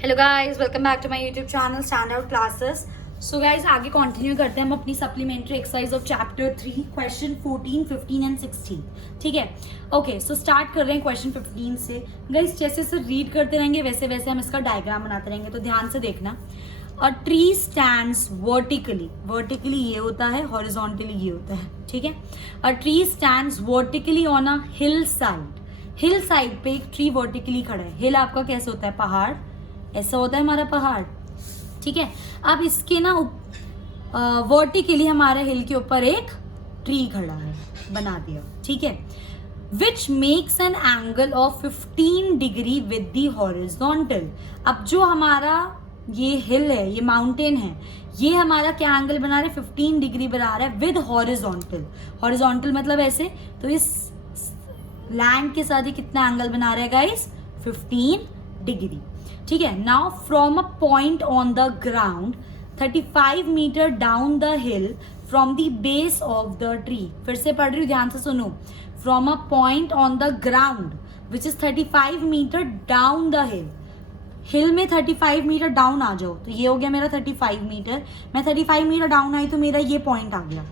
Hello guys, welcome back to my YouTube channel stand out classes. So guys, आगे continue करते हैं हम अपनी supplementary exercise of chapter 3 question 14, 15 and 16। ठीक है, ओके। सो स्टार्ट कर रहे हैं क्वेश्चन 15 से। गाइस, जैसे जैसे रीड करते रहेंगे वैसे वैसे हम इसका डायग्राम बनाते रहेंगे, तो ध्यान से देखना। A tree stands vertically, vertically ये होता है, हॉरिजॉन्टली ये होता है। ठीक है, a tree stands vertically on a hill side. Hill side पे एक ट्री वर्टिकली खड़ा है। हिल आपका कैसे होता है? पहाड़, ऐसा होता है हमारा पहाड़। ठीक है, अब इसके ना वर्टिकली हमारे हिल के ऊपर एक ट्री खड़ा है, बना दिया। ठीक है, which makes an angle of 15 degree with the horizontal. अब जो हमारा ये हिल है, ये माउंटेन है, ये हमारा क्या एंगल बना रहा है? 15 डिग्री बना रहा है विद हॉरिजॉन्टल। हॉरिजॉन्टल मतलब ऐसे, तो इस लैंड के साथ ही कितना एंगल बना रहा है गाइस? 15 डिग्री। ठीक है, now from a point on the ground 35 metre down the hill from the base of the tree. फिर से पढ़ रही हूँ, ध्यान से सुनो। From a point on the ground which is 35 metre down the hill. Hill में 35 मीटर डाउन आ जाओ, तो ये हो गया मेरा 35 मीटर। मैं 35 मीटर डाउन आई तो मेरा ये पॉइंट आ गया।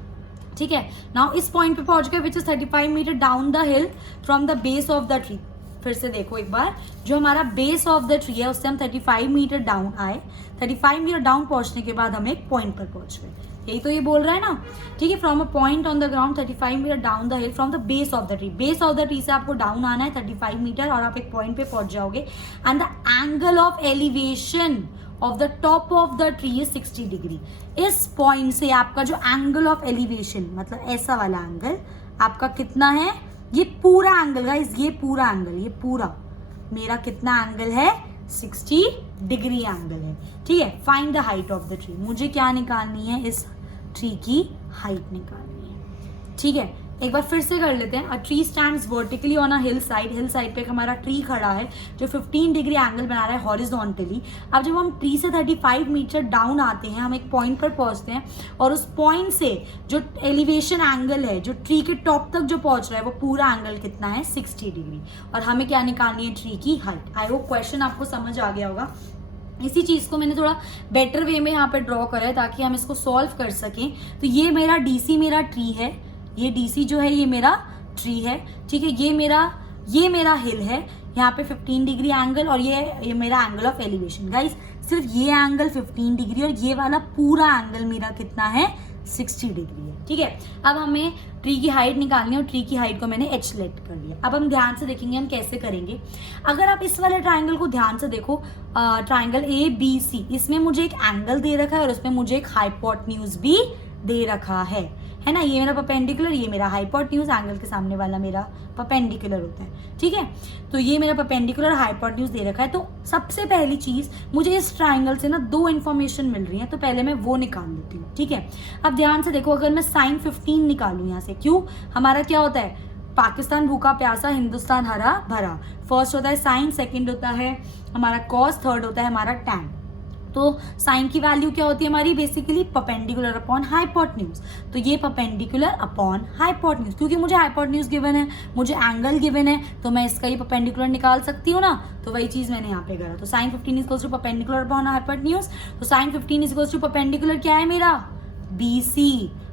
ठीक है, नाउ इस पॉइंट पे पहुंच गए विच is 35 metre down the hill from the base of the tree. फिर से देखो एक बार, जो हमारा बेस ऑफ द ट्री है उससे हम 35 मीटर डाउन आए। 35 मीटर डाउन पहुंचने के बाद हम एक पॉइंट पर पहुंच गए। यही तो ये बोल रहा है ना। ठीक है, from a point on the ground 35 metre down the hill from the base of the tree. Base of the tree से आपको डाउन आना है 35 मीटर और आप एक पॉइंट पे पहुंच जाओगे। And the angle of elevation of the top of the tree is 60 degree. इस पॉइंट से आपका जो एंगल ऑफ एलिवेशन, मतलब ऐसा वाला एंगल आपका कितना है? ये पूरा एंगल गाइस, ये पूरा एंगल, ये पूरा मेरा कितना एंगल है? 60 डिग्री एंगल है। ठीक है, find the height of the tree. मुझे क्या निकालनी है? इस ट्री की हाइट निकालनी है। ठीक है, एक बार फिर से कर लेते हैं। A tree stands vertically on a hill side. Hill side पे हमारा ट्री खड़ा है जो 15 डिग्री एंगल बना रहा है हॉरिजॉन्टली। अब जब हम ट्री से 35 मीटर डाउन आते हैं, हम एक पॉइंट पर पहुंचते हैं और उस पॉइंट से जो एलिवेशन एंगल है, जो ट्री के टॉप तक जो पहुंच रहा है, वो पूरा एंगल कितना है? 60 डिग्री। और हमें क्या निकालनी है? ट्री की हाइट। आई होप क्वेश्चन आपको समझ आ गया होगा। इसी चीज को मैंने थोड़ा बेटर वे में यहाँ पे ड्रॉ करा है ताकि हम इसको सॉल्व कर सकें। तो ये मेरा डीसी मेरा ट्री है, ये डीसी जो है ये मेरा ट्री है। ठीक है, ये मेरा हिल है, यहाँ पे 15 डिग्री एंगल और ये मेरा एंगल ऑफ एलिवेशन। गाइस, सिर्फ ये एंगल 15 डिग्री और ये वाला पूरा एंगल मेरा कितना है? 60 डिग्री है। ठीक है, अब हमें ट्री की हाइट निकालनी है और ट्री की हाइट को मैंने एच लेट कर दिया। अब हम ध्यान से देखेंगे हम कैसे करेंगे। अगर आप इस वाले ट्राइंगल को ध्यान से देखो, ट्राइंगल ABC, इसमें मुझे एक एंगल दे रखा है और उसमें मुझे एक हाइपोटेन्यूज भी दे रखा है ना। ये मेरा परपेंडिकुलर, ये मेरा हाइपोटेन्यूज, एंगल के सामने वाला मेरा परपेंडिकुलर होता है। ठीक है, तो ये मेरा परपेंडिकुलर हाइपोटेन्यूज दे रखा है। तो सबसे पहली चीज, मुझे इस ट्राइंगल से ना दो इन्फॉर्मेशन मिल रही है, तो पहले मैं वो निकाल लेती हूँ। ठीक है, अब ध्यान से देखो, अगर मैं साइन 15 निकालूं यहाँ से, क्यों? हमारा क्या होता है? पाकिस्तान भूखा प्यासा, हिंदुस्तान हरा भरा। फर्स्ट होता है साइन, सेकंड होता है हमारा कॉस, थर्ड होता है हमारा टैन। तो साइन की वैल्यू क्या होती है हमारी? Basically perpendicular upon hypotenuse. तो ये परपेंडिकुलर अपॉन हाइपोटेन्यूज, क्योंकि मुझे हाइपोटेन्यूज गिवन है, मुझे एंगल गिवन है, तो मैं इसका ये परपेंडिकुलर निकाल सकती हूँ ना। तो वही चीज मैंने यहाँ पे करा। तो sine 15 equals to perpendicular upon hypotenuse. तो साइन 15 इक्वल्स टू परपेंडिकुलर क्या है मेरा? BC।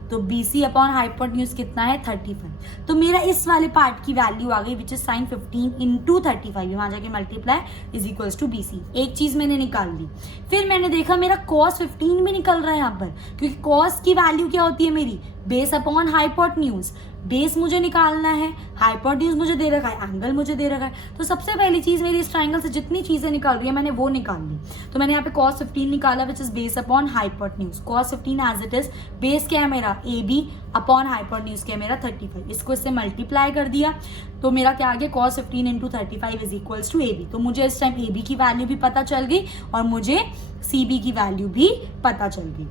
तो BC अपॉन हाइपोटेन्यूज कितना है? 35। तो मेरा इस वाले पार्ट की वैल्यू आ गई विच इज साइन 15 इंटू 35, वहां जाके multiply is equals to BC। एक चीज मैंने निकाल ली। फिर मैंने देखा मेरा कॉस 15 भी निकल रहा है यहाँ पर, क्योंकि कॉस की वैल्यू क्या होती है मेरी? Base upon hypotenuse. बेस मुझे निकालना है, हाइपोटेन्यूज मुझे दे रखा है, एंगल मुझे दे रखा है। तो सबसे पहली चीज मेरी इस ट्राइंगल से जितनी चीजें निकल रही है मैंने वो निकाल ली। तो मैंने यहाँ पे cos 15 निकाला which is base upon hypotenuse. cos 15 as it is, base क्या है मेरा? AB अपॉन हाइपोटेन्यूज क्या है मेरा? 35। इसको इससे मल्टीप्लाई कर दिया तो मेरा क्या आ गया? cos 15 into 35 is equals to AB। तो मुझे इस टाइम AB की वैल्यू भी पता चल गई और मुझे CB की वैल्यू भी पता चल गई।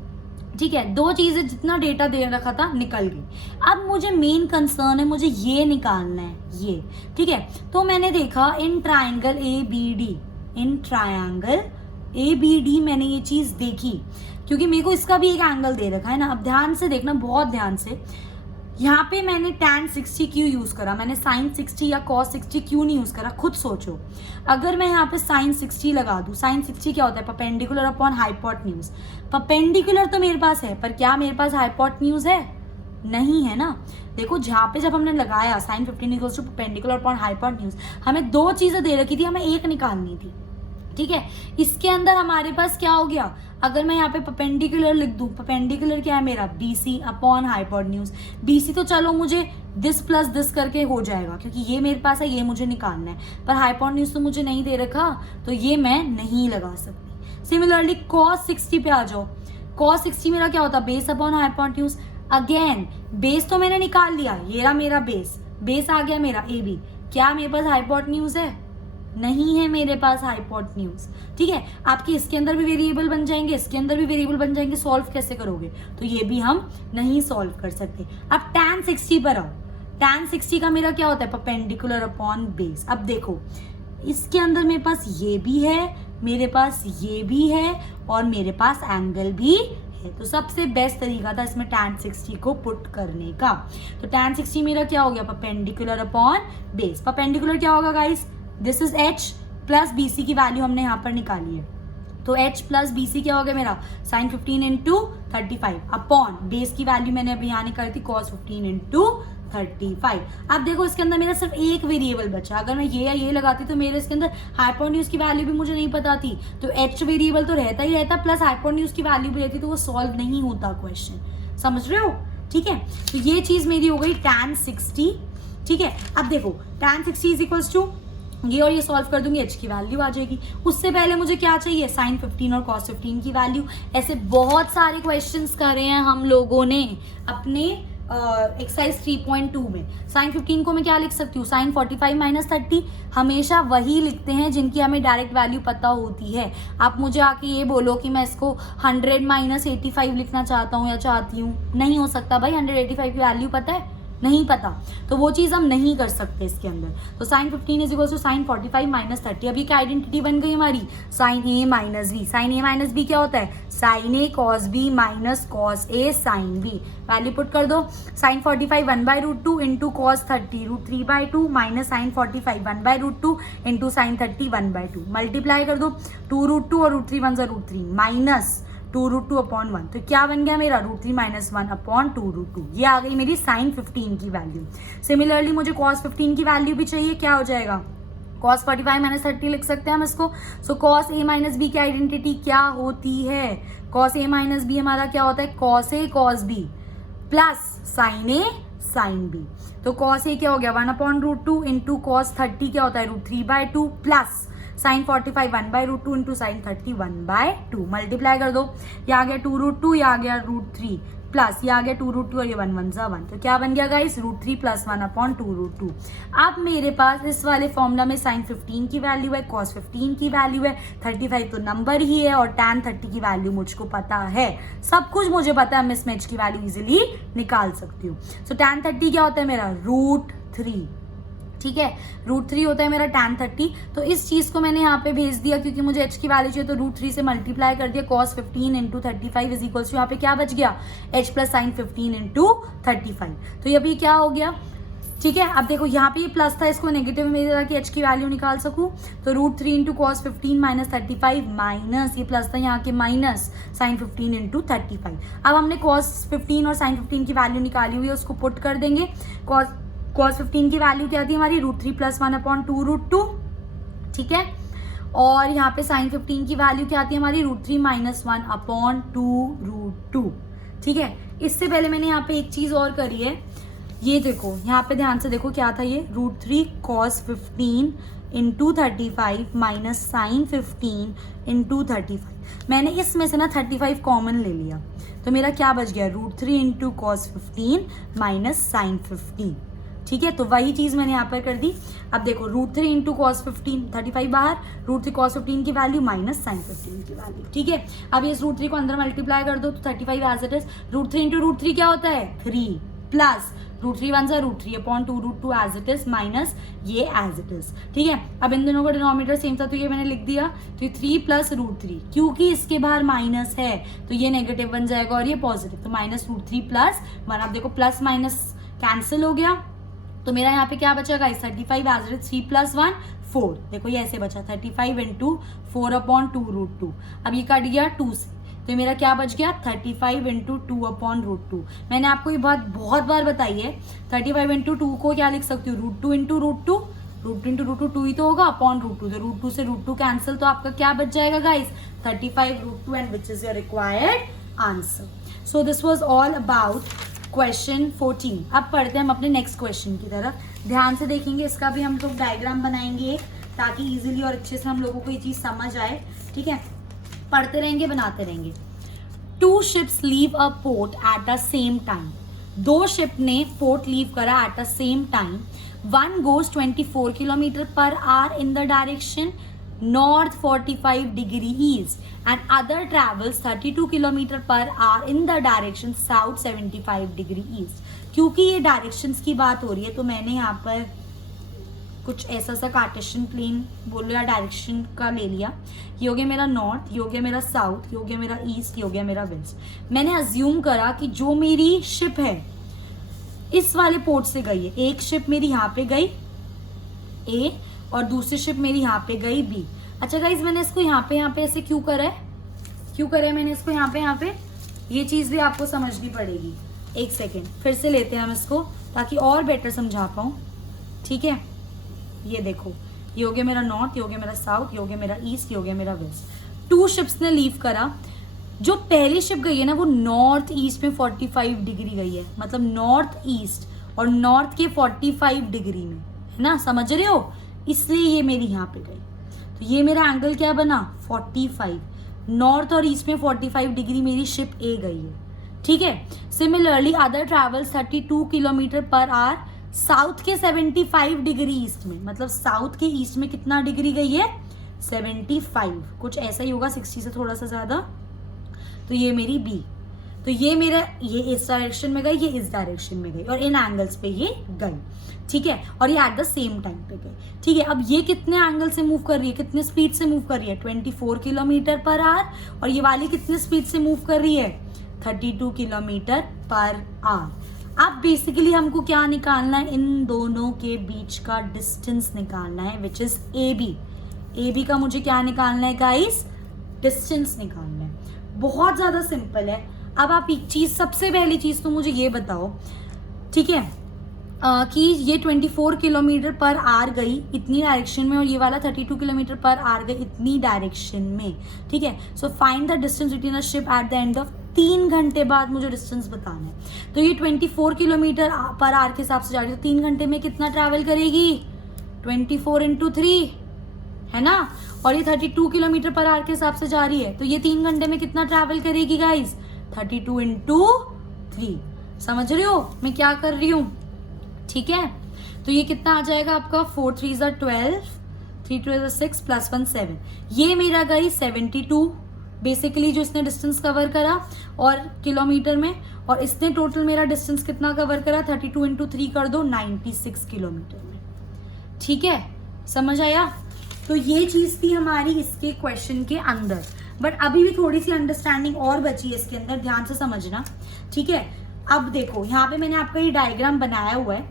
ठीक है, दो चीजें जितना डेटा दे रखा था निकल गई। अब मुझे मेन कंसर्न है, मुझे ये निकालना है, ये। ठीक है, तो मैंने देखा इन ट्राइंगल ABD मैंने ये चीज देखी, क्योंकि मेरे को इसका भी एक एंगल दे रखा है ना। अब ध्यान से देखना, बहुत ध्यान से। यहाँ पे मैंने tan 60 क्यों यूज करा, मैंने sin 60 या cos 60 क्यों नहीं यूज करा, खुद सोचो। अगर मैं यहाँ पे sin 60 लगा दूं, sin 60 क्या होता है, परपेंडिकुलर अपॉन हाइपोटेन्यूज। परपेंडिकुलर तो मेरे पास है, पर क्या मेरे पास हाइपोटेन्यूज है, नहीं है ना। देखो जहाँ पे जब हमने लगाया sin 15 equals to perpendicular upon hypotenuse, हमें दो चीजें दे रखी थी, हमें एक निकालनी थी, ठीक है। इसके अंदर हमारे पास क्या हो गया, अगर मैं यहाँ पे परपेंडिकुलर लिख दूं, परपेंडिकुलर क्या है मेरा, BC अपॉन हाइपोटेन्यूज। BC तो चलो मुझे दिस प्लस दिस करके हो जाएगा, क्योंकि ये मेरे पास है, ये मुझे निकालना है, पर हाइपोटेन्यूज तो मुझे नहीं दे रखा, तो ये मैं नहीं लगा सकती। सिमिलरली cos 60 पे आ जाओ, cos 60 मेरा क्या होता है, base upon hypotenuse. Again base तो मैंने निकाल लिया, ये रहा मेरा बेस आ गया मेरा AB। क्या मेरे पास हाइपोटेन्यूज है, नहीं है मेरे पास हाइपोटेन्यूज, ठीक है। आपके इसके अंदर भी वेरिएबल बन जाएंगे, इसके अंदर भी वेरिएबल बन जाएंगे, सॉल्व कैसे करोगे, तो ये भी हम नहीं सॉल्व कर सकते। अब tan 60 पर आओ, tan 60 का मेरा क्या होता है, परपेंडिकुलर अपॉन बेस। अब देखो इसके अंदर मेरे पास ये भी है, मेरे पास ये भी है, और मेरे पास एंगल भी है, तो सबसे बेस्ट तरीका था इसमें tan 60 को पुट करने का। तो tan 60 मेरा क्या हो गया, परपेंडिकुलर अपॉन बेस। परपेंडिकुलर क्या होगा guys, this is H plus BC की वैल्यू हमने यहाँ पर निकाली है, तो H प्लस BC क्या हो गया मेरा, sin 15 इंटू 35 अपॉन बेस की वैल्यू मैंने अभी यहाँ निकाली थी cos 15 इंटू 35। अब देखो इसके अंदर मेरा सिर्फ एक वेरिएबल बचा, अगर मैं ये या ये लगाती तो मेरे इसके अंदर हाइपोटेन्यूज की वैल्यू भी मुझे नहीं पता थी, तो H वेरिएबल तो रहता ही रहता, प्लस हाइपोटेन्यूज की वैल्यू भी रहती, तो वो सॉल्व नहीं होता क्वेश्चन, समझ रहे हो, ठीक है। तो ये चीज मेरी हो गई tan 60, ठीक है। अब देखो tan 60 इज इक्वल्स टू ये और ये सॉल्व कर दूंगी, H की वैल्यू आ जाएगी। उससे पहले मुझे क्या चाहिए, sin 15 और cos 15 की वैल्यू। ऐसे बहुत सारे क्वेश्चंस करे हैं हम लोगों ने अपने एक्सरसाइज 3.2 में। sin 15 को मैं क्या लिख सकती हूँ, sin 45 माइनस 30। हमेशा वही लिखते हैं जिनकी हमें डायरेक्ट वैल्यू पता होती है। आप मुझे आके ये बोलो कि मैं इसको 100 माइनस 85 लिखना चाहता हूँ या चाहती हूँ, नहीं हो सकता भाई, 185 की वैल्यू पता है, नहीं पता, तो वो चीज हम नहीं कर सकते इसके अंदर। तो sin 15 is equal to sin 45 minus 30। अभी क्या आइडेंटिटी बन गई हमारी, sin A minus B। sin A minus B क्या होता है, sin A cos B minus cos A sin B। Value put कर दो, sin 45 1/√2 into cos 30 √3/2 minus sin 45 1/√2 into sin 30 1/2। Multiply कर दो, 2√2 और √3 1 √3 माइनस 2√2 अपॉन 1, तो क्या बन गया मेरा, √3 माइनस 1 अपॉन 2√2। ये आ गई मेरी sin 15 की वैल्यू। सिमिलरली मुझे cos 15 की वैल्यू भी चाहिए, क्या हो जाएगा, cos 45 माइनस 30 लिख सकते हैं हम इसको। सो cos A माइनस B की आइडेंटिटी क्या होती है, cos A माइनस B हमारा क्या होता है, cos A cos B plus sin A sin B। तो cos A क्या हो गया, 1/√2 इंटू cos 30 क्या होता है, √3/2 plus sin 45 1/√2 into sin 30 1/2। Multiply कर दो, ये आ गया 2√2, ये आ गया √3 प्लस ये आ गया 2√2 और ये 1 1 जा 1, तो क्या बन गया गाइस, √3 प्लस 1 अपॉन 2√2। अब मेरे पास इस वाले फॉर्मूला में sin 15 की वैल्यू है, cos 15 की वैल्यू है, 35 तो नंबर ही है, और tan 30 की वैल्यू मुझको पता है, सब कुछ मुझे पता है, मिसमैच की वैल्यू इजिली निकाल सकती हूँ। सो tan 30 क्या होता है मेरा, √3, ठीक है, √3 होता है मेरा tan 30। तो इस चीज को मैंने यहाँ पे भेज दिया, क्योंकि मुझे H की वैल्यू चाहिए, तो √3 से मल्टीप्लाई कर दिया, cos 15 into 35 is equals to यहाँ पे क्या बच गया, H प्लस sin 15 इंटू 35। तो ये भी क्या हो गया, ठीक है। अब देखो यहाँ पे ये प्लस था, इसको नेगेटिव में दिया कि H की वैल्यू निकाल सकूं, तो √3 इंटू cos 15 माइनस 35 माइनस ये प्लस था यहाँ के माइनस sin 15 इंटू 35। अब हमने cos 15 और sin 15 की वैल्यू निकाली हुई है, उसको पुट कर देंगे। cos 15 की वैल्यू क्या थी हमारी, √3 प्लस 1 अपॉन 2√2, ठीक है। और यहाँ पे sin 15 की वैल्यू क्या थी हमारी, √3 माइनस 1 अपॉन 2√2, ठीक है। इससे पहले मैंने यहाँ पे एक चीज और करी है, ये देखो यहाँ पे ध्यान से देखो क्या था, ये √3 cos 15 into 35 minus sin 15 into 35। मैंने इसमें से ना 35 कॉमन ले लिया, तो मेरा क्या बच गया, √3 इंटू cos 15 माइनस sin 15, ठीक है। तो वही चीज मैंने यहाँ पर कर दी। अब देखो √3 इंटू cos 15, 35 बाहर, √3 cos 15 की वैल्यू माइनस sin 15 की वैल्यू, ठीक है। अब इस √3 को अंदर मल्टीप्लाई कर दो, तो 35 एज इट इज, √3 इंटू √3 क्या होता है, 3 प्लस √3 1 जा √3 upon 2√2 as it is minus ये एज इट इज, ठीक है। अब इन दोनों का डिनोमिनेटर सेम था, तो ये मैंने लिख दिया, तो 3 प्लस √3, क्योंकि इसके बाहर माइनस है तो ये नेगेटिव बन जाएगा और ये पॉजिटिव, तो माइनस √3 प्लस 1। अब देखो प्लस माइनस कैंसिल हो गया, तो मेरा यहाँ पे क्या बचा गाइस 35 एज इट 3 + 1 4। देखो ये ऐसे बचा 35 × 4/2√2। अब ये कट गया 2 से, तो मेरा क्या बच गया 35 × 2/√2। मैंने आपको ये बात बहुत बार बताई है, 35 × 2 को क्या लिख सकती हूँ √2 × √2, √2 × √2 ही तो होगा /√2, तो √2 से √2 कैंसिल, तो आपका क्या बच जाएगा guys 35 √2 and which is your required answer. So this was all about question 14। अब पढ़ते हैं हम अपने नेक्स्ट क्वेश्चन की तरफ, ध्यान से देखेंगे, इसका भी हम लोग डायग्राम बनाएंगे एक, ताकि इजीली और अच्छे से हम लोगों को ये चीज समझ आए। ठीक है, पढ़ते रहेंगे, बनाते रहेंगे। 2 ships leave a port at the same time. 2 ship ने पोर्ट लीव करा at the same time. One goes 24 km/h in the direction north 45 degree east and other travels 32 km/h in the direction south 75 degree east। क्योंकि ये directions की बात हो रही है, तो मैंने यहाँ पर कुछ ऐसा सा कार्टेशियन प्लेन बोलो या डायरेक्शन का ले लिया। ये हो गया मेरा नॉर्थ, ये हो गया मेरा साउथ, ये हो गया मेरा ईस्ट, ये हो गया मेरा वेस्ट। मैंने अज्यूम करा कि जो मेरी शिप है इस वाले पोर्ट से गई है, एक शिप मेरी यहाँ पे गई ए और दूसरी शिप मेरी यहाँ पे गई बी। अच्छा गाइज, मैंने इसको यहाँ पे ऐसे क्यों करा है मैंने इसको यहाँ पे, ये चीज भी आपको समझनी पड़ेगी। एक सेकेंड, फिर से लेते हैं हम इसको ताकि और बेटर समझा पाऊं। ठीक है, ये देखो, ये हो गया मेरा नॉर्थ, ये हो गया मेरा साउथ, ये हो गया मेरा ईस्ट, ये हो गया मेरा वेस्ट। 2 शिप्स ने लीव करा। जो पहली शिप गई है ना, वो नॉर्थ ईस्ट में 45 डिग्री गई है, मतलब नॉर्थ ईस्ट और नॉर्थ के 45 डिग्री में, है ना, समझ रहे हो, इसलिए ये मेरी यहाँ पे गई। तो ये मेरा एंगल क्या बना 45, नॉर्थ और ईस्ट में 45 डिग्री मेरी शिप ए गई है। ठीक है, similarly other travels 32 km/h south के 75 डिग्री ईस्ट में, मतलब साउथ के ईस्ट में कितना डिग्री गई है 75, कुछ ऐसा ही होगा 60 से थोड़ा सा ज्यादा। तो ये मेरी बी, तो ये मेरा, ये इस डायरेक्शन में गई, ये इस डायरेक्शन में गई और इन एंगल्स पे ये गई। ठीक है, और ये एट द सेम टाइम पे गई। ठीक है, अब ये कितने एंगल से मूव कर रही है, कितने स्पीड से मूव कर रही है 24 km/h, और ये वाली कितने स्पीड से मूव कर रही है 32 km/h। अब बेसिकली हमको क्या निकालना है, इन दोनों के बीच का डिस्टेंस निकालना है, विच इज ए बी का मुझे क्या निकालना है गाइस, डिस्टेंस निकालना है। बहुत ज्यादा सिंपल है। अब आप एक चीज, सबसे पहली चीज तो मुझे ये बताओ, ठीक है, कि ये 24 km/h गई इतनी डायरेक्शन में और ये वाला 32 km/h गई इतनी डायरेक्शन में। ठीक है, so find the distance between a ship at the end of 3 घंटे बाद मुझे डिस्टेंस बताना है। तो ये 24 km/h के हिसाब से जा रही है, तो 3 घंटे में कितना ट्रैवल करेगी 24 × 3, है ना, और ये 32 km/h के हिसाब से जा रही है, तो ये 3 घंटे में कितना ट्रैवल करेगी गाइस 32 × 3। समझ रहे हो मैं क्या कर रही हूँ। ठीक है, तो ये कितना आ जाएगा आपका 4 × 3 = 12, 3 × 2 = 6 + 1 7। ये मेरा गई 72 बेसिकली जो इसने डिस्टेंस कवर करा और किलोमीटर में, और इसने टोटल मेरा डिस्टेंस कितना कवर करा 32 × 3 कर दो 96 किलोमीटर में। ठीक है, समझ आया। तो ये चीज थी हमारी इसके क्वेश्चन के अंदर, बट अभी भी थोड़ी सी अंडरस्टैंडिंग और बची है इसके अंदर, ध्यान से समझना। ठीक है, अब देखो यहाँ पे मैंने आपका ये डायग्राम बनाया हुआ है,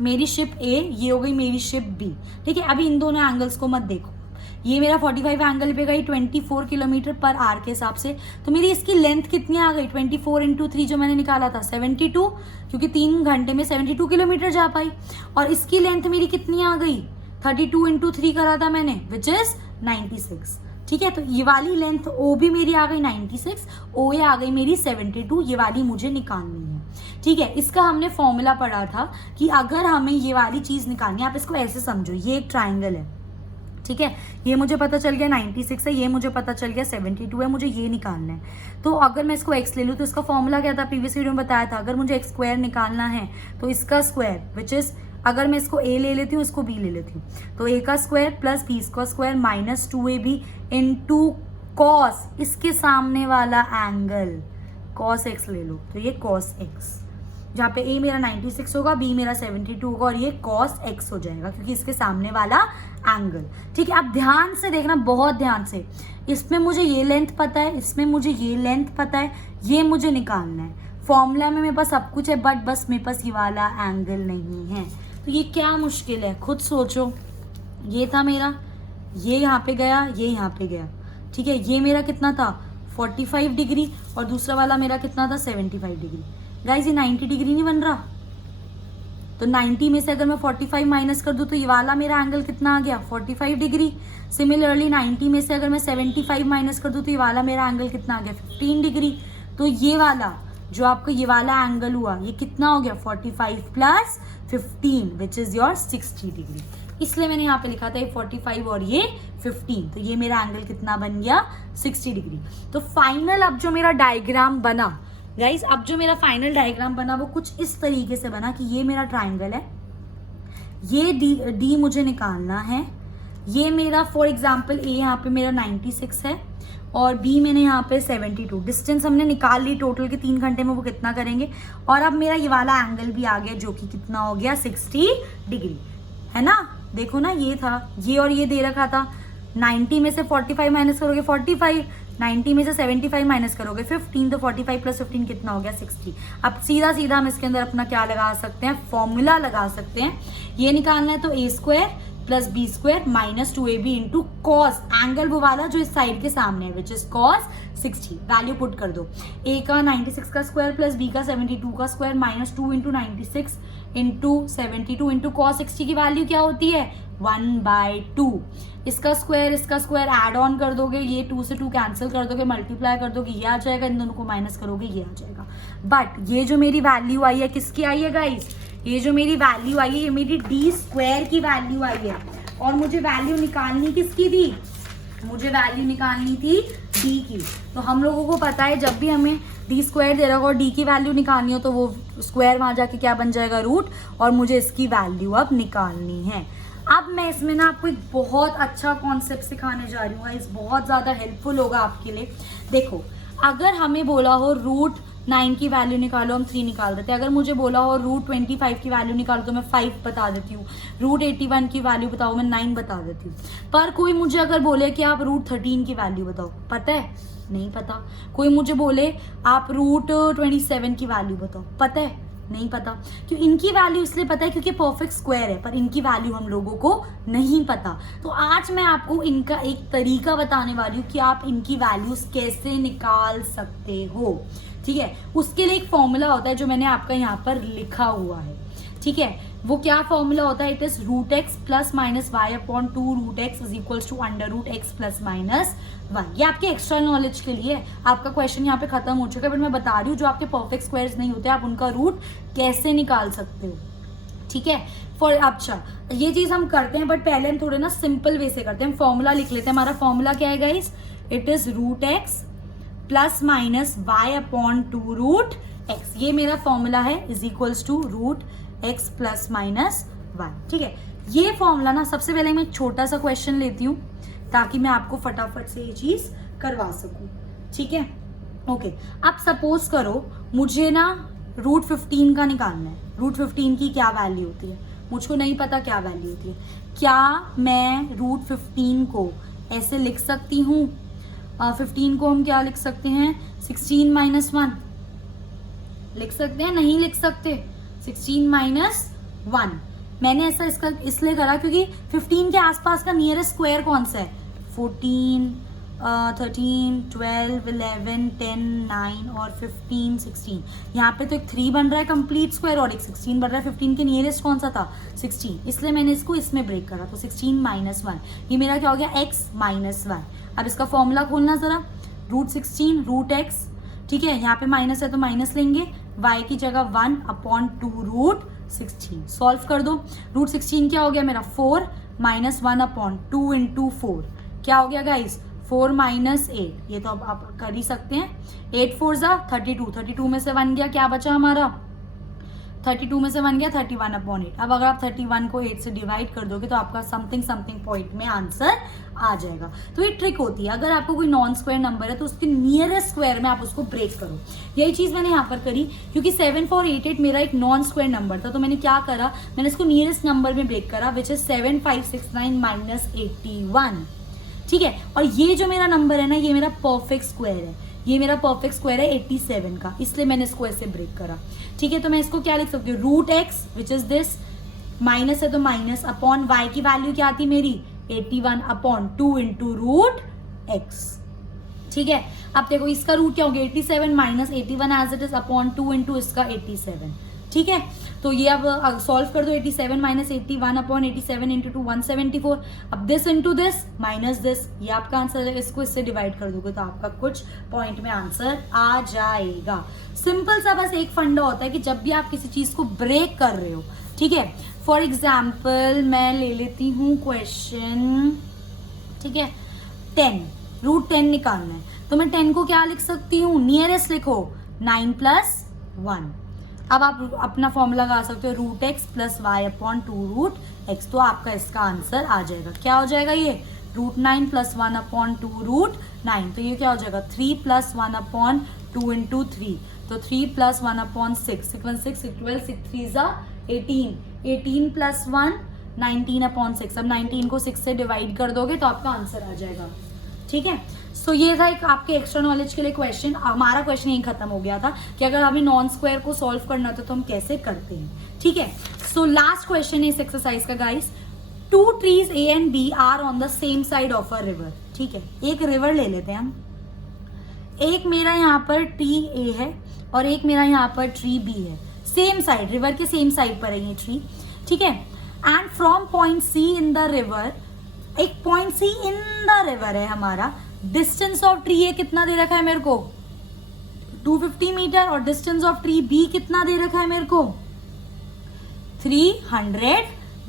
मेरी शिप ए, ये हो गई मेरी शिप बी। ठीक है, अभी इन दोनों एंगल्स को मत देखो, ये मेरा 45 एंगल पे गई 24 km/h के हिसाब से, तो मेरी इसकी लेंथ कितनी आ गई 24 × 3 जो मैंने निकाला था 72, क्योंकि 3 घंटे में 72 किलोमीटर जा पाई, और इसकी लेंथ मेरी कितनी आ गई 32 × 3 करा था मैंने, विच इज 96। ठीक है, तो ये वाली लेंथ ओ भी मेरी आ गई 96, ओ ए आ गई मेरी 72, ये वाली मुझे निकालनी है। ठीक है, इसका हमने फॉर्मूला पढ़ा था कि अगर हमें ये वाली चीज निकालनी है, आप इसको ऐसे समझो, ये एक ट्राइंगल है। ठीक है, ये मुझे पता चल गया 96 है, ये मुझे पता चल गया 72 है, मुझे ये निकालना है। तो अगर मैं इसको x ले लूँ तो इसका फॉर्मूला क्या था, प्रीवियस वीडियो में बताया था, अगर मुझे x² निकालना है तो इसका स्क्वायर, विच इज, अगर मैं इसको a ले लेती हूँ इसको b ले लेती हूँ, तो a का स्क्वायर प्लस b का square minus 2ab into cos, इसके सामने वाला एंगल cos x ले लो, तो ये cos x, जहाँ पे a मेरा 96 होगा, b मेरा 72 होगा और ये cos x हो जाएगा क्योंकि इसके सामने वाला एंगल। ठीक है, अब ध्यान से देखना, बहुत ध्यान से, इसमें मुझे ये लेंथ पता है, इसमें मुझे ये लेंथ पता है, ये मुझे निकालना है। फॉर्मूला में मेरे पास सब कुछ है, बट बस मेरे पास ये वाला एंगल नहीं है। तो ये क्या मुश्किल है, खुद सोचो। ये था मेरा, ये यहाँ पे गया, ये यहाँ पे गया, ठीक है। ये मेरा कितना था 45 डिग्री और दूसरा वाला मेरा कितना था 75 डिग्री। गाइज ये 90 डिग्री नहीं बन रहा, तो 90 में से अगर मैं 45 माइनस कर दूं तो ये वाला मेरा एंगल कितना आ गया 45 डिग्री। सिमिलरली 90 में से अगर मैं 75 माइनस कर दूं तो ये वाला मेरा एंगल कितना आ गया 15 डिग्री। तो ये वाला जो आपका ये वाला एंगल हुआ ये कितना हो गया 45 plus 15 which is your 60 degree. इसलिए मैंने यहाँ पे लिखा था ये 45 और ये 15, तो ये मेरा एंगल कितना बन गया 60 डिग्री। तो फाइनल अब जो मेरा डायग्राम बना गाइस, अब जो मेरा फाइनल डायग्राम बना वो कुछ इस तरीके से बना कि ये मेरा ट्राइंगल है, ये डी मुझे निकालना है, ये मेरा फॉर एग्जांपल ए यहाँ पे मेरा 96 है और बी मैंने यहाँ पे 72। डिस्टेंस हमने निकाल ली टोटल के 3 घंटे में वो कितना करेंगे। और अब मेरा ये वाला एंगल भी आ गया जो कि कितना हो गया 60 डिग्री, है ना। देखो ना, ये था ये और ये दे रखा था। 90 में से 45 माइनस करोगे 45, 90 में से 75 माइनस करोगे 15, तो 45 प्लस 15 कितना हो गया 60। अब सीधा सीधा हम इसके अंदर अपना क्या लगा सकते हैं, फॉर्मूला लगा सकते हैं। ये निकालना है तो a square plus b square minus 2ab into cos angle वो वाला जो इस साइड के सामने है which is cos 60। Value put कर दो, ए का 96 का स्क्वायर प्लस बी का 72 का square minus 2 into 96 into 72 into cos 60 की वैल्यू क्या होती है 1/2। इसका स्क्वायर ऐड ऑन कर दोगे, ये 2 से 2 कैंसिल कर दोगे, मल्टीप्लाई कर दोगे, ये आ जाएगा, इन दोनों को माइनस करोगे ये आ जाएगा। बट ये जो मेरी वैल्यू आई है किसकी आई है गाइस, ये जो मेरी वैल्यू आई है ये मेरी डी स्क्वायर की वैल्यू आई है। और मुझे वैल्यू निकालनी किसकी थी, मुझे वैल्यू निकालनी थी डी की। तो हम लोगों को पता है जब भी हमें डी स्क्वायर दे रहा होगा और डी की वैल्यू निकालनी हो तो वो स्क्वायर वहां जाके क्या बन जाएगा रूट, और मुझे इसकी वैल्यू अब निकालनी है। अब मैं इसमें ना आपको एक बहुत अच्छा कॉन्सेप्ट सिखाने जा रही हूँ, इस बहुत ज़्यादा हेल्पफुल होगा आपके लिए। देखो, अगर हमें बोला हो रूट 9 की वैल्यू निकालो, हम 3 निकाल देते हैं। अगर मुझे बोला हो रूट 25 की वैल्यू निकालो तो मैं 5 बता देती हूँ। रूट 81 की वैल्यू बताओ, मैं 9 बता देती हूँ। पर कोई मुझे अगर बोले कि आप रूट 13 की वैल्यू बताओ, पता है नहीं पता। कोई मुझे बोले आप रूट 27 की वैल्यू बताओ, पता है नहीं पता। क्यों, इनकी वैल्यू इसलिए पता है क्योंकि परफेक्ट स्क्वायर है, पर इनकी वैल्यू हम लोगों को नहीं पता। तो आज मैं आपको इनका एक तरीका बताने वाली हूँ कि आप इनकी वैल्यूज कैसे निकाल सकते हो, ठीक है। उसके लिए एक फॉर्मूला होता है जो मैंने आपका यहाँ पर लिखा हुआ है, ठीक है। वो क्या फॉर्मूला होता है, it is root x plus minus y upon 2 root x is equals to under root x plus minus 1। ये आपके एक्स्ट्रा नॉलेज के लिए है। आपका क्वेश्चन यहाँ पे खत्म हो चुका है, बट मैं बता रही हूँ जो आपके परफेक्ट स्क्वायर्स नहीं होते आप उनका रूट कैसे निकाल सकते हो, ठीक है। फॉर अच्छा ये चीज हम करते हैं, बट पहले हम थोड़े ना सिंपल वे से करते हैं। फॉर्मूला लिख लेते हैं। हमारा फॉर्मूला क्या है guys, it is root x plus minus y upon 2 root x. ये मेरा फॉर्मूला है, is equals to root x plus minus 1, ठीक है। ये फॉर्मूला ना सबसे पहले मैं छोटा सा क्वेश्चन लेती हूँ ताकि मैं आपको फटाफट से ये चीज करवा सकूं, ठीक है। ओके, अब सपोज करो मुझे ना रूट 15 का निकालना है। रूट 15 की क्या वैल्यू होती है, मुझको नहीं पता क्या वैल्यू होती है। क्या मैं रूट 15 को ऐसे लिख सकती हूँ, 15 को हम क्या लिख सकते हैं 16 माइनस 1 लिख सकते हैं, नहीं लिख सकते 16 माइनस 1। मैंने ऐसा इसका इसलिए करा क्योंकि 15 के आसपास का नियरेस्ट स्क्वायर कौन सा है, 14, 13, 12, 11, 10, 9 और 15, 16। यहाँ पे तो एक 3 बन रहा है कंप्लीट स्क्वायर और एक 16 बन रहा है। 15 के नियरेस्ट कौन सा था 16, इसलिए मैंने इसको इसमें ब्रेक करा। तो 16 माइनस 1 ये मेरा क्या हो गया x माइनस 1। अब इसका फॉर्मूला खोलना जरा, रूट 16 रूट एक्स, ठीक है। यहाँ पे माइनस है तो माइनस लेंगे, y की जगह 1 अपॉन 2 रूट 16। सॉल्व कर दो। रूट 16 क्या हो गया मेरा 4 माइनस 1 अपॉन 2 इंटू 4 क्या हो गया गाइस 4 माइनस 8। ये तो अब आप कर ही सकते हैं। 8 4 जा 32, 32 में से 1 गया, क्या बचा हमारा 32 में से 1 गया 31 अपॉन 8। अब अगर आप 31 को 8 से डिवाइड कर दोगे तो आपका समथिंग पॉइंट में आंसर आ जाएगा। तो ये ट्रिक होती है, अगर आपको कोई नॉन स्क्वायर नंबर है तो उसके नियरेस्ट स्क्वायर में आप उसको ब्रेक करो। यही चीज मैंने यहाँ पर करी क्योंकि 7488 मेरा एक नॉन स्क्वायर नंबर था, तो मैंने क्या करा, मैंने इसको नियरेस्ट नंबर में ब्रेक करा विच इज 7569 माइनस 81, ठीक है। और ये जो मेरा नंबर है ना ये मेरा परफेक्ट स्क्वायर है। ये मेरा परफेक्ट स्क्वायर है 87 का, इसलिए मैंने इसको ऐसे ब्रेक करा। ठीक है, तो मैं इसको क्या लिख सकती हूँ, root x which is this, minus है तो माइनस, अपॉन वाई की वैल्यू क्या आती मेरी 81 अपॉन 2 इंटू रूट एक्स। ठीक है, अब देखो इसका रूट क्या हो गया 87 minus 81 as it is upon 2 into इसका 87। ठीक है, तो ये अब सॉल्व कर दो, 87 माइनस 81 अपॉन 87 इंटू 2 174। अब this into this minus this, ये आपका आंसर है। इसको इससे डिवाइड कर दोगे तो आपका कुछ पॉइंट में आंसर आ जाएगा। सिंपल सा बस एक फंडा होता है कि जब भी आप किसी चीज को ब्रेक कर रहे हो, ठीक है, फॉर एग्जाम्पल मैं ले लेती हूँ क्वेश्चन, ठीक है, 10 रूट 10 निकालना है, तो मैं 10 को क्या लिख सकती हूँ, नियरेस्ट लिखो 9 प्लस 1। अब आप अपना फॉर्मूला लगा सकते हो, root x plus y upon 2 root x, तो आपका इसका आंसर आ जाएगा। क्या हो जाएगा ये, रूट 9 प्लस 1 अपॉन 2 रूट 9, तो ये क्या हो जाएगा 3 प्लस 1 अपॉन 2 इंटू 3, तो 3 प्लस 1 अपॉन 6, 6 1 6 12 6 3 ज़ा 18, 18 प्लस 1 19 अपॉन 6। अब 19 को 6 से डिवाइड कर दोगे तो आपका आंसर आ जाएगा। ठीक है, सो ये था एक आपके एक्स्ट्रा नॉलेज के लिए क्वेश्चन। हमारा क्वेश्चन यही खत्म हो गया था कि अगर हमें नॉन स्क्वायर को सॉल्व करना था तो हम कैसे करते हैं। ठीक है, सो लास्ट क्वेश्चन है इस एक्सरसाइज का guys, 2 trees A and B are on the same side of a river. ठीक है, एक रिवर ले लेते हैं हम, एक मेरा यहाँ पर ट्री A है और एक मेरा यहाँ पर ट्री B है, सेम साइड, रिवर के सेम साइड पर है ये ट्री। ठीक है, and from point C in the river, एक point C in the river है हमारा, डिस्टेंस ऑफ ट्री ए कितना दे रखा है मेरे को 250 मीटर, और डिस्टेंस ऑफ ट्री बी कितना दे रखा है मेरे को 300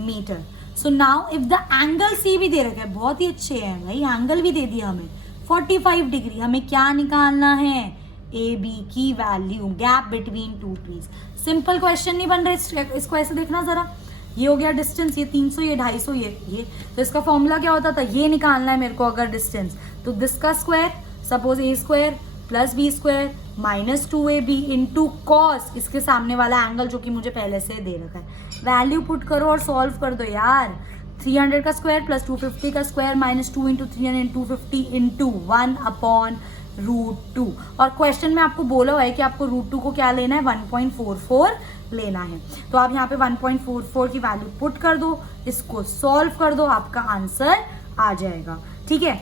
meter. So now if the angle C भी दे रखा है, बहुत ही अच्छे हैं भाई, एंगल भी दे दिया हमें 45 डिग्री, हमें क्या निकालना है, ए बी की value, gap between two trees. Simple question नहीं बन रहा, इसको ऐसे देखना जरा, ये हो गया डिस्टेंस, ये 300, ये 250, ये तो इसका फॉर्मूला क्या होता था, ये निकालना है मेरे को अगर डिस्टेंस, तो दिस का square, suppose a square plus b square minus 2ab into cos इसके सामने वाला एंगल जो कि मुझे पहले से दे रखा है। वैल्यू पुट करो और सॉल्व कर दो यार, 300 का स्क्वायर प्लस 250 का square minus 2 into 300 250 into 1 upon root 2। और क्वेश्चन में आपको बोला हुआ है कि आपको रूट 2 को क्या लेना है, 1.44 लेना है, तो आप यहाँ पे 1.44 की वैल्यू पुट कर दो, इसको सॉल्व कर दो, आपका आंसर आ जाएगा। ठीक है,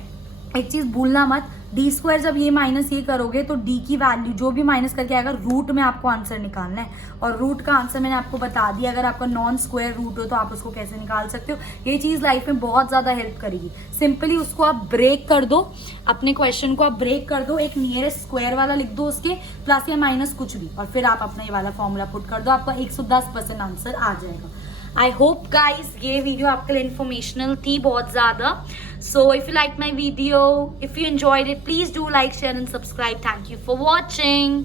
एक चीज भूलना मत, डी स्क्वायर जब ये माइनस ये करोगे तो डी की वैल्यू जो भी माइनस करके आएगा रूट में आपको आंसर निकालना है, और रूट का आंसर मैंने आपको बता दिया, अगर आपका नॉन स्क्वायर रूट हो तो आप उसको कैसे निकाल सकते हो। ये चीज़ लाइफ में बहुत ज़्यादा हेल्प करेगी। सिंपली उसको आप ब्रेक कर दो, अपने क्वेश्चन को आप ब्रेक कर दो, एक नियरेस्ट स्क्वायर वाला लिख दो उसके, प्लस या माइनस कुछ भी, और फिर आप अपना ये वाला फॉर्मूला पुट कर दो, आपका 110% आंसर आ जाएगा। आई होप गाइज ये वीडियो आपके लिए इन्फॉर्मेशनल थी बहुत ज़्यादा। So if you like my video, if you enjoyed it, please do like, share and subscribe. Thank you for watching.